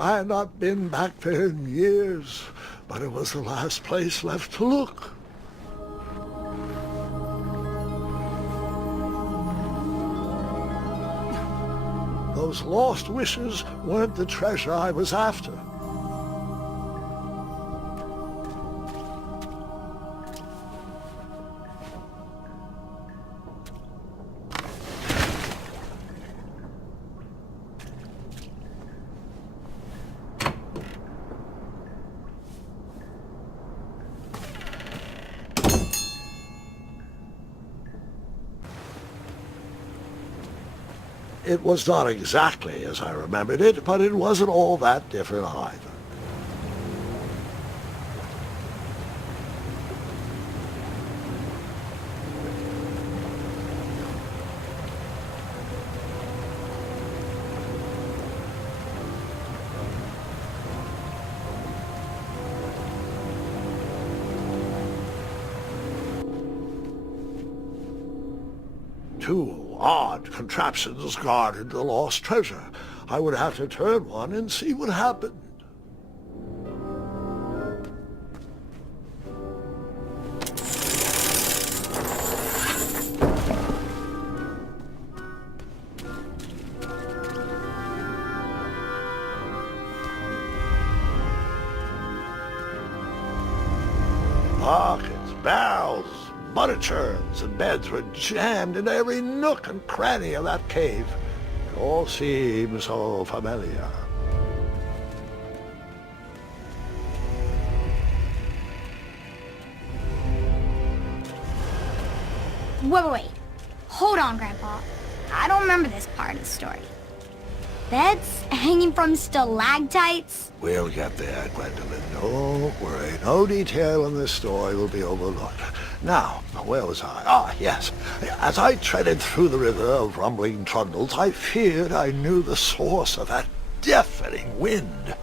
I had not been back there in years, but it was the last place left to look. Those lost wishes weren't the treasure I was after. It was not exactly as I remembered it, but it wasn't all that different either. Two odd contraptions guarded the lost treasure. I would have to turn one and see what happened. Buckets, barrels, butter churns, and beds were jammed into every nook and cranny of that cave. It all seemed so familiar. Wait. Hold on, Grandpa. I don't remember this part of the story. Beds hanging from stalactites? We'll get there, Gwendolyn. Don't worry. No detail in this story will be overlooked. Now, where was I? Ah, yes. As I treaded through the river of rumbling trundles, I feared I knew the source of that deafening wind.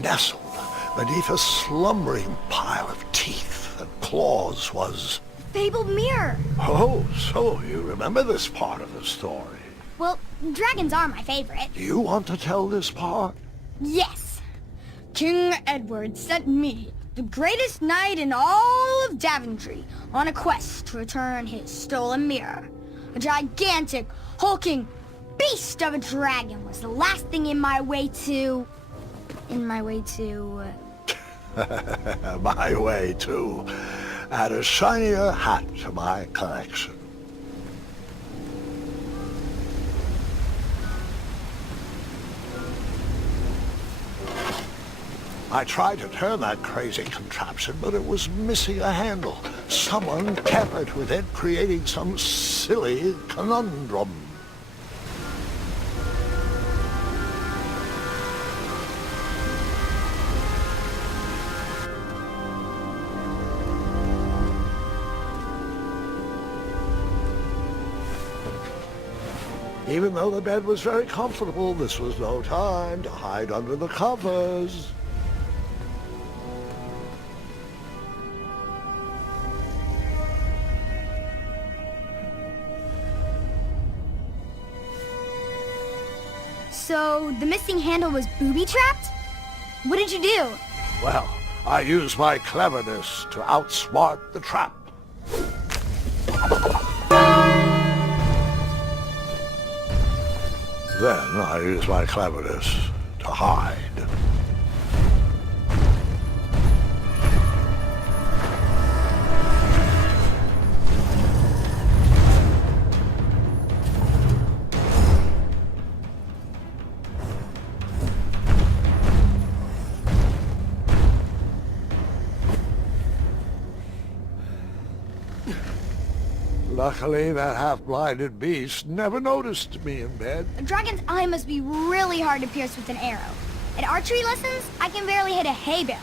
Nestled beneath a slumbering pile of teeth and claws was... Fabled mirror. Oh, so you remember this part of the story. Well, dragons are my favorite. Do you want to tell this part? Yes. King Edward sent me, the greatest knight in all of Daventry, on a quest to return his stolen mirror. A gigantic, hulking beast of a dragon was the last thing in my way to... My way too. Add a shinier hat to my collection. I tried to turn that crazy contraption, but it was missing a handle. Someone tampered with it, creating some silly conundrum. Even though the bed was very comfortable, this was no time to hide under the covers. So, the missing handle was booby-trapped? What did you do? Well, I used my cleverness to outsmart the trap. Then I used my cleverness to hide. Luckily, that half-blinded beast never noticed me in bed. A dragon's eye must be really hard to pierce with an arrow. At archery lessons, I can barely hit a hay bale.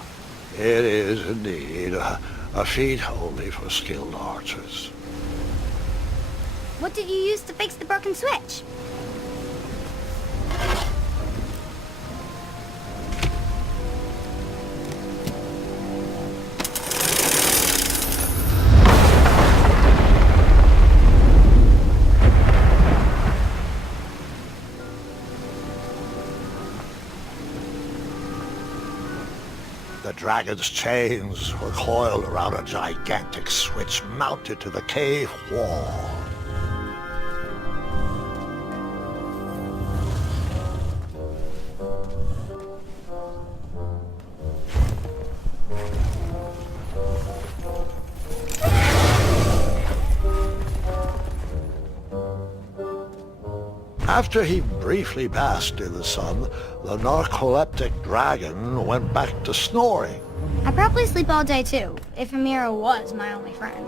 It is indeed a feat only for skilled archers. What did you use to fix the broken switch? The dragon's chains were coiled around a gigantic switch mounted to the cave wall. After he briefly basked in the sun, the narcoleptic dragon went back to snoring. I probably sleep all day too, if Amira was my only friend.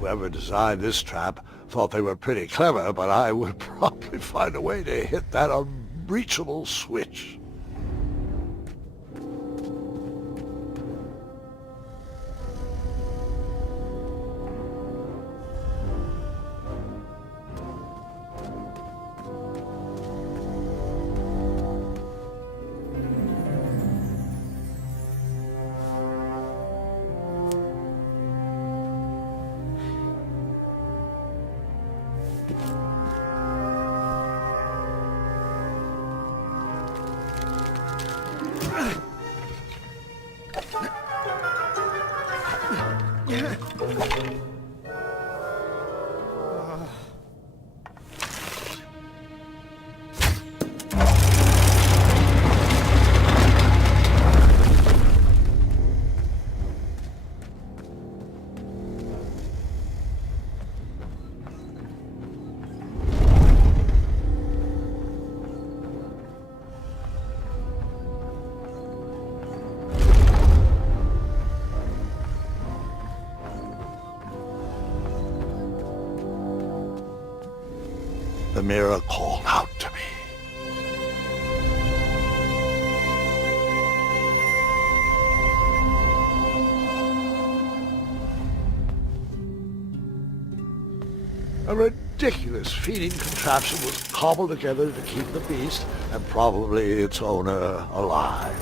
Whoever designed this trap thought they were pretty clever, but I would probably find a way to hit that unreachable switch. The mirror called out to me. A ridiculous feeding contraption was cobbled together to keep the beast, and probably its owner, alive.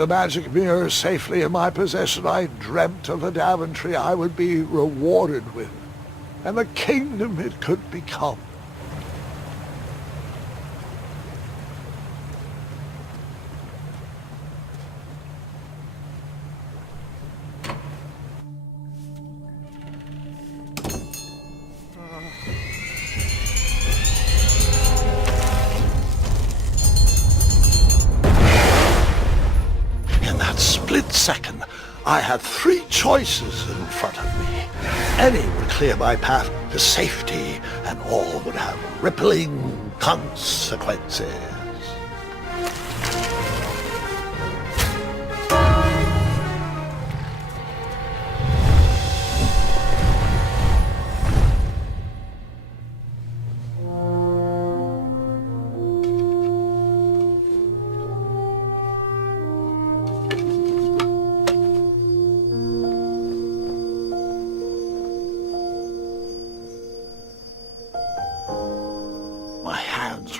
With a magic mirror safely in my possession, I dreamt of the Daventry I would be rewarded with, and the kingdom it could become. Split second, I had three choices in front of me. Any would clear my path to safety, and all would have rippling consequences.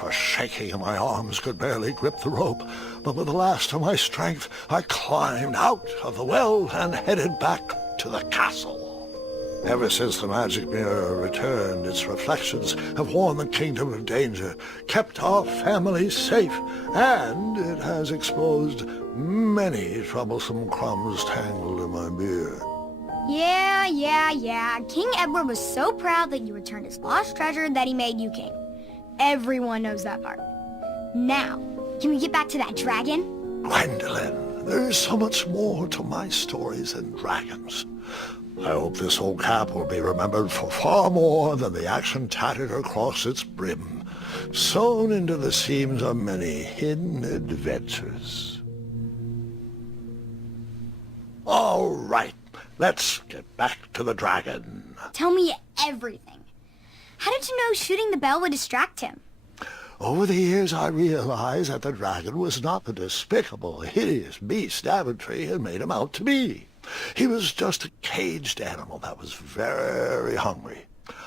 Were shaking and my arms could barely grip the rope, but with the last of my strength I climbed out of the well and headed back to the castle. Ever since the magic mirror returned, its reflections have warned the kingdom of danger, kept our family safe, and it has exposed many troublesome crumbs tangled in my beard. Yeah. King Edward was so proud that you returned his lost treasure that he made you king. Everyone knows that part. Now, can we get back to that dragon? Gwendolyn, there is so much more to my stories than dragons. I hope this old cap will be remembered for far more than the action tattered across its brim, sewn into the seams of many hidden adventures. All right, let's get back to the dragon. Tell me everything. How did you know shooting the bell would distract him? Over the years, I realized that the dragon was not the despicable, hideous beast Daventry had made him out to be. He was just a caged animal that was very hungry.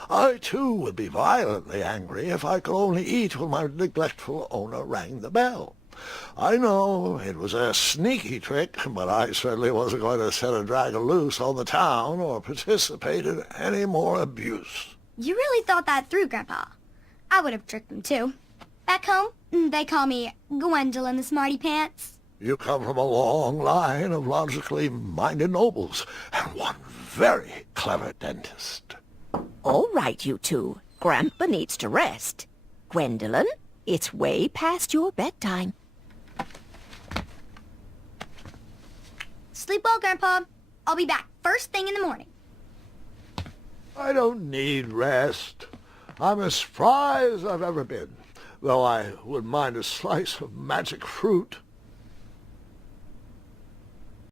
I, too, would be violently angry if I could only eat when my neglectful owner rang the bell. I know it was a sneaky trick, but I certainly wasn't going to set a dragon loose on the town or participate in any more abuse. You really thought that through, Grandpa. I would have tricked them, too. Back home, they call me Gwendolyn the Smarty Pants. You come from a long line of logically minded nobles, and one very clever dentist. All right, you two. Grandpa needs to rest. Gwendolyn, it's way past your bedtime. Sleep well, Grandpa. I'll be back first thing in the morning. I don't need rest. I'm as spry as I've ever been, though I wouldn't mind a slice of magic fruit.